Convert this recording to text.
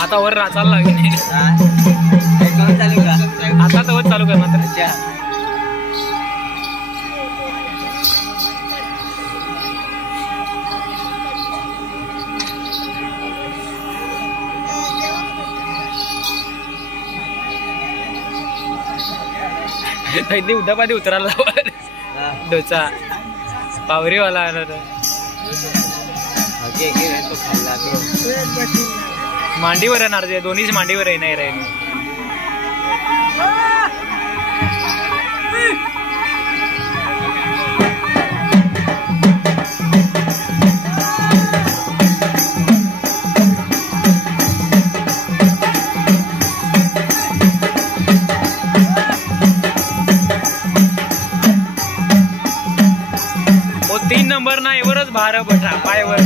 आता वर राचायला लागेल चालू का आता तर चालू कर मात्र उद्यापादी उतरायला डोचा पावरीवाला मांडीवर येणार ते दोन्हीच मांडीवर येणार रे वो 3 नंबर ना एवढंच भार बठा पायवर